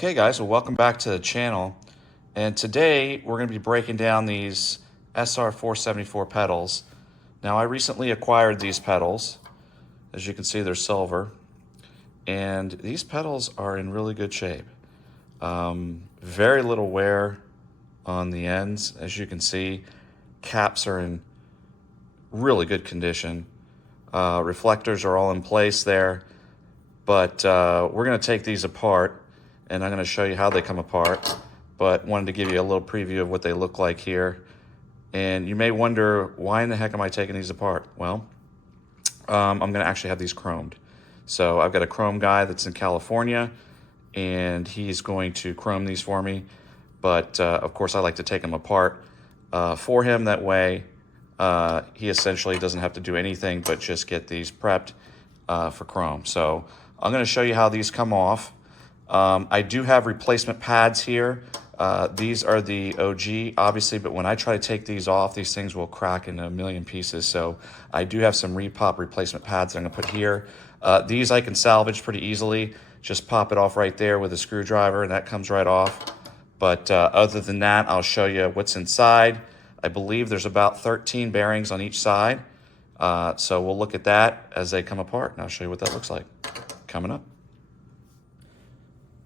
Okay guys, well welcome back to the channel, and today we're going to be breaking down these SR474 pedals. Now I recently acquired these pedals. As you can see, they're silver, and these pedals are in really good shape. Very little wear on the ends. As you can see, caps are in really good condition. Reflectors are all in place there, but we're going to take these apart and I'm going to show you how they come apart, but wanted to give you a little preview of what they look like here. And you may wonder, why in the heck am I taking these apart? Well, I'm going to actually have these chromed. So I've got a chrome guy that's in California, and he's going to chrome these for me. But of course, I like to take them apart for him. That way, he essentially doesn't have to do anything but just get these prepped for chrome. So I'm going to show you how these come off. I do have replacement pads here. These are the OG, obviously, but when I try to take these off, these things will crack into a million pieces. So I do have some repop replacement pads I'm going to put here. These I can salvage pretty easily. Just pop it off right there with a screwdriver, and that comes right off. But other than that, I'll show you what's inside. I believe there's about 13 bearings on each side. So we'll look at that as they come apart, and I'll show you what that looks like coming up.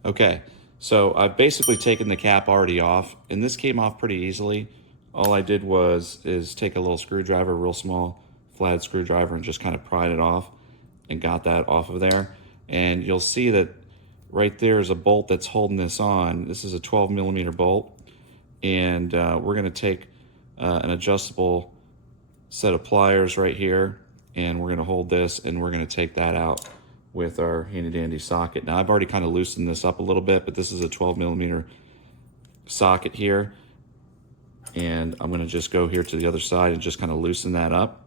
Okay, so I've basically taken the cap already off, and this came off pretty easily. All I did is take a little screwdriver, real small flat screwdriver, and just kind of pried it off and got that off of there. And you'll see that right there is a bolt that's holding this on. This is a 12mm bolt, and we're going to take an adjustable set of pliers right here, and we're going to hold this, and we're going to take that out with our handy dandy socket. Now I've already kind of loosened this up a little bit, but this is a 12mm socket here, and I'm going to just go here to the other side and just kind of loosen that up.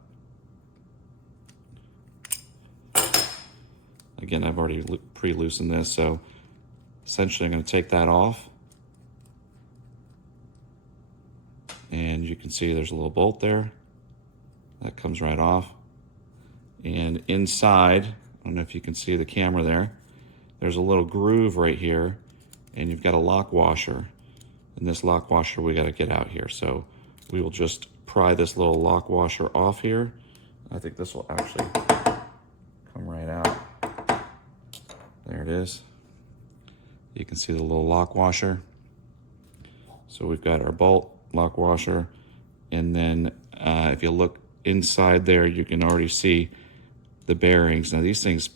Again, I've already pre-loosened this, so essentially I'm going to take that off, and you can see there's a little bolt there that comes right off. And inside, I don't know if you can see the camera there, there's a little groove right here, and you've got a lock washer, and this lock washer we got to get out here. So we will just pry this little lock washer off here. I think this will actually come right out. There it is. You can see the little lock washer. So we've got our bolt, lock washer, and then if you look inside there, you can already see the bearings. Now these things,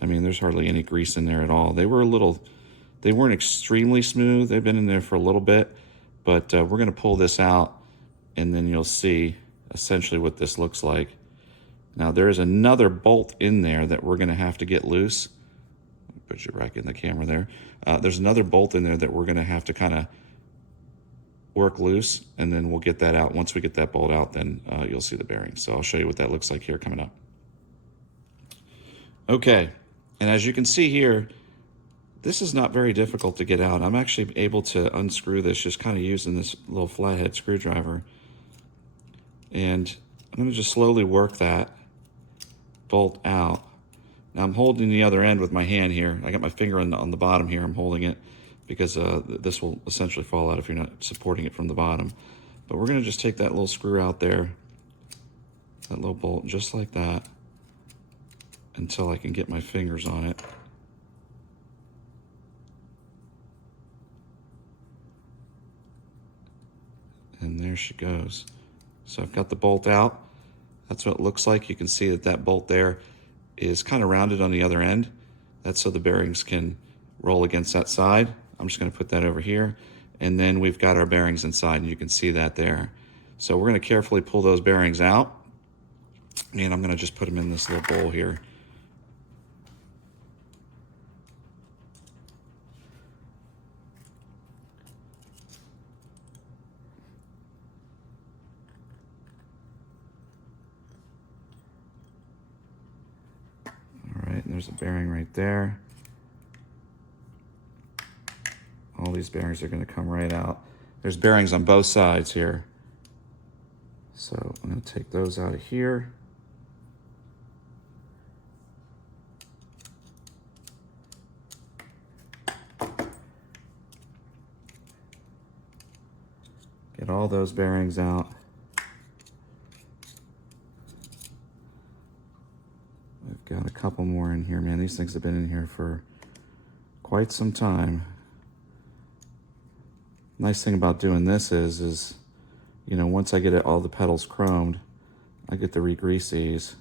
I mean, there's hardly any grease in there at all. They weren't extremely smooth. They've been in there for a little bit, but we're going to pull this out, and then you'll see essentially what this looks like. Now there is another bolt in there that we're going to have to get loose. Put you back in the camera there. There's another bolt in there that we're going to have to kind of work loose, and then we'll get that out. Once we get that bolt out, then you'll see the bearings. So I'll show you what that looks like here coming up. Okay, and as you can see here, this is not very difficult to get out. I'm actually able to unscrew this just kind of using this little flathead screwdriver. And I'm going to just slowly work that bolt out. Now I'm holding the other end with my hand here. I got my finger on the bottom here. I'm holding it because this will essentially fall out if you're not supporting it from the bottom. But we're going to just take that little screw out there, that little bolt, just like that, until I can get my fingers on it. And there she goes. So I've got the bolt out. That's what it looks like. You can see that that bolt there is kind of rounded on the other end. That's so the bearings can roll against that side. I'm just going to put that over here. And then we've got our bearings inside, and you can see that there. So we're going to carefully pull those bearings out. And I'm going to just put them in this little bowl here. And there's a bearing right there. All these bearings are going to come right out. There's bearings on both sides here. So I'm going to take those out of here. all those bearings out. We've got a couple more in here, man. These things have been in here for quite some time. Nice thing about doing this is, you know, once I get all the pedals chromed, I get to re-grease these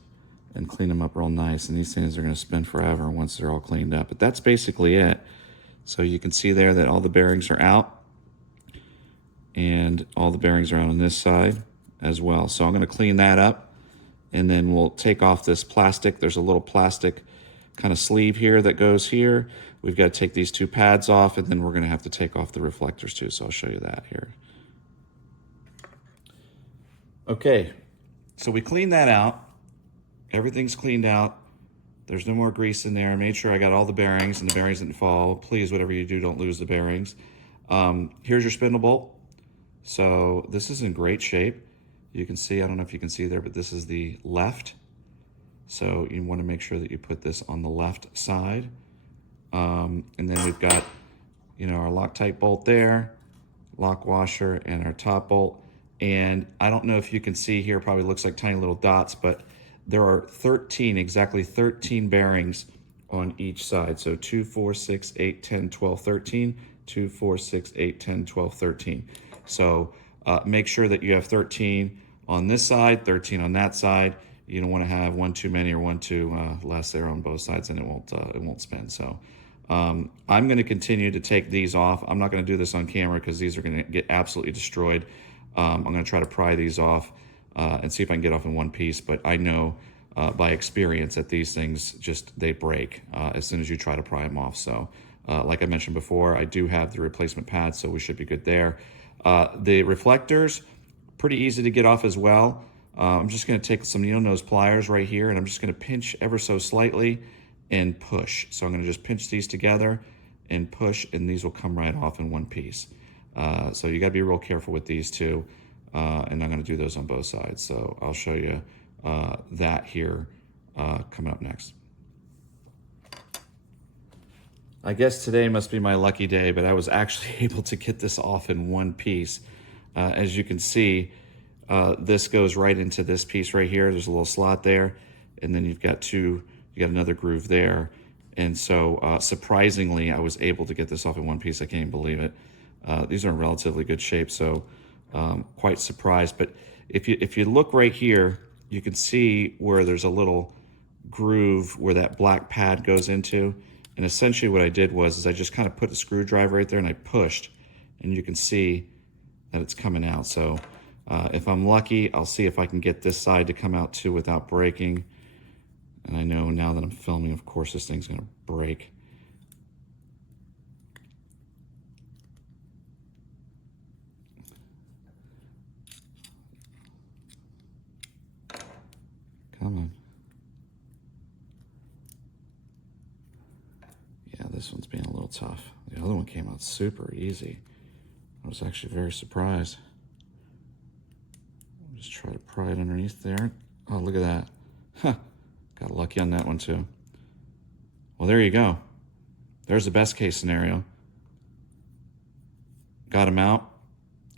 and clean them up real nice. And these things are going to spin forever once they're all cleaned up. But that's basically it. So you can see there that all the bearings are out, and all the bearings are out on this side as well. So I'm going to clean that up, and then we'll take off this plastic. There's a little plastic kind of sleeve here that goes here. We've got to take these two pads off, and then we're going to have to take off the reflectors too. So I'll show you that here. Okay, so we cleaned that out. Everything's cleaned out. There's no more grease in there. I made sure I got all the bearings and the bearings didn't fall. Please, whatever you do, don't lose the bearings. Here's your spindle bolt. So this is in great shape. You can see, I don't know if you can see there, but this is the left. So you want to make sure that you put this on the left side. And then we've got, you know, our Loctite bolt there, lock washer, and our top bolt. And I don't know if you can see here, probably looks like tiny little dots, but there are 13, exactly 13 bearings on each side. So 2, 4, 6, 8, 10, 12, 13, 2, 4, 6, 8, 10, 12, 13. So make sure that you have 13 on this side, 13 on that side. You don't want to have one too many or one too less there on both sides, and it won't spin. So I'm going to continue to take these off. I'm not going to do this on camera because these are going to get absolutely destroyed. I'm going to try to pry these off and see if I can get off in one piece. But I know by experience that these things they break as soon as you try to pry them off. So like I mentioned before, I do have the replacement pads, so we should be good there. The reflectors, pretty easy to get off as well. I'm just going to take some needle nose pliers right here, and I'm just going to pinch ever so slightly and push. So I'm going to just pinch these together and push, and these will come right off in one piece. So you got to be real careful with these two, and I'm going to do those on both sides. So I'll show you that here coming up next. I guess today must be my lucky day, but I was actually able to get this off in one piece. As you can see, this goes right into this piece right here. There's a little slot there, and then you got another groove there. And so surprisingly, I was able to get this off in one piece. I can't even believe it. These are in relatively good shape, so quite surprised. But if you look right here, you can see where there's a little groove where that black pad goes into. And essentially what I did was I just kind of put a screwdriver right there and I pushed, and you can see that it's coming out. So if I'm lucky, I'll see if I can get this side to come out too without breaking. And I know now that I'm filming, of course, this thing's gonna break. Come on. Yeah, this one's being a little tough. The other one came out super easy. I was actually very surprised. I'll just try to pry it underneath there. Oh, look at that. Huh. Got lucky on that one too. Well, there you go. There's the best case scenario. Got them out,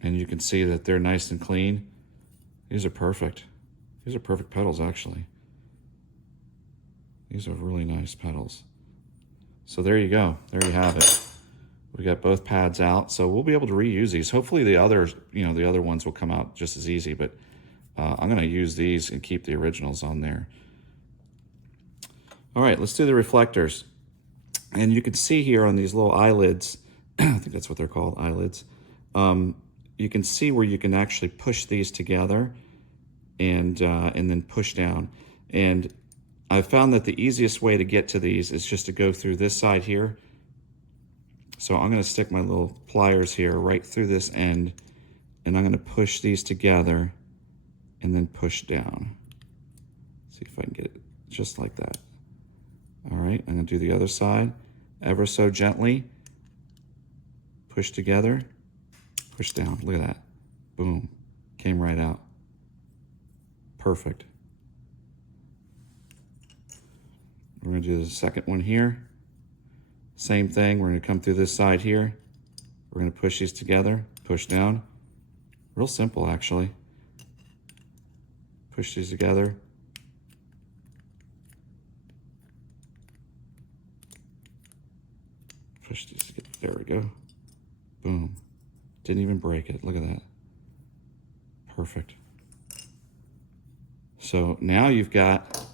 and you can see that they're nice and clean. These are perfect. These are perfect pedals, actually. These are really nice pedals. So there you go. There you have it. We got both pads out, so we'll be able to reuse these. Hopefully the others, the other ones will come out just as easy, but I'm going to use these and keep the originals on there. All right, let's do the reflectors. And you can see here on these little eyelids, I think that's what they're called, eyelids. You can see where you can actually push these together and then push down. And I've found that the easiest way to get to these is just to go through this side here. So I'm going to stick my little pliers here right through this end, and I'm going to push these together and then push down. See if I can get it just like that. All right, I'm going to do the other side ever so gently. Push together, push down. Look at that. Boom. Came right out. Perfect. We're going to do the second one here. Same thing. We're going to come through this side here. We're going to push these together, push down, Real simple, actually. Push these together. Push these together. There we go. Boom. Didn't even break it. Look at that. Perfect. So now you've got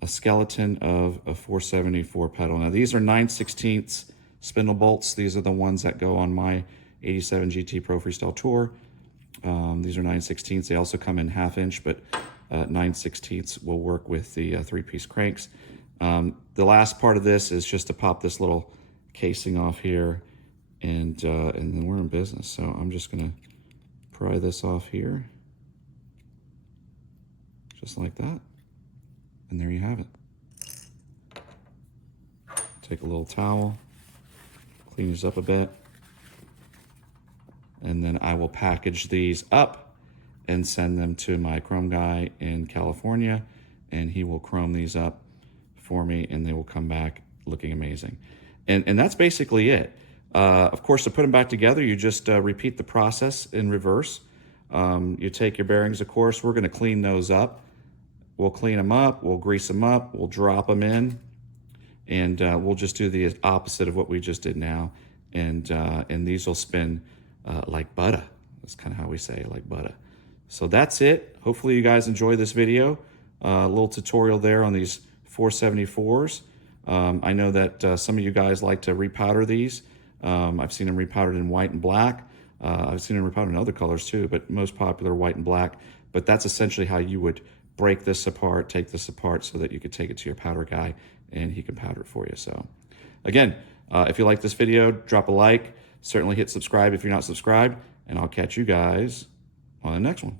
a skeleton of a 474 pedal. Now these are 9/16 spindle bolts. These are the ones that go on my 87 GT Pro Freestyle Tour. These are 9/16. They also come in 1/2 inch, but 9/16 will work with the 3-piece cranks. The last part of this is just to pop this little casing off here, and then we're in business. So I'm just gonna pry this off here, just like that. And there you have it. Take a little towel, clean these up a bit, and then I will package these up and send them to my chrome guy in California, and he will chrome these up for me, and they will come back looking amazing. And that's basically it. Of course, to put them back together, you just repeat the process in reverse. You take your bearings, of course. We're going to clean those up. We'll clean them up, we'll grease them up, we'll drop them in, and we'll just do the opposite of what we just did now. And these will spin like butter. That's kind of how we say like butter. So that's it. Hopefully you guys enjoy this video. A little tutorial there on these 474s. I know that some of you guys like to repowder these. I've seen them repowdered in white and black. I've seen them repowdered in other colors too, but most popular white and black. But that's essentially how you would break this apart, take this apart so that you could take it to your powder guy and he can powder it for you. So again, if you like this video, drop a like, certainly hit subscribe if you're not subscribed, and I'll catch you guys on the next one.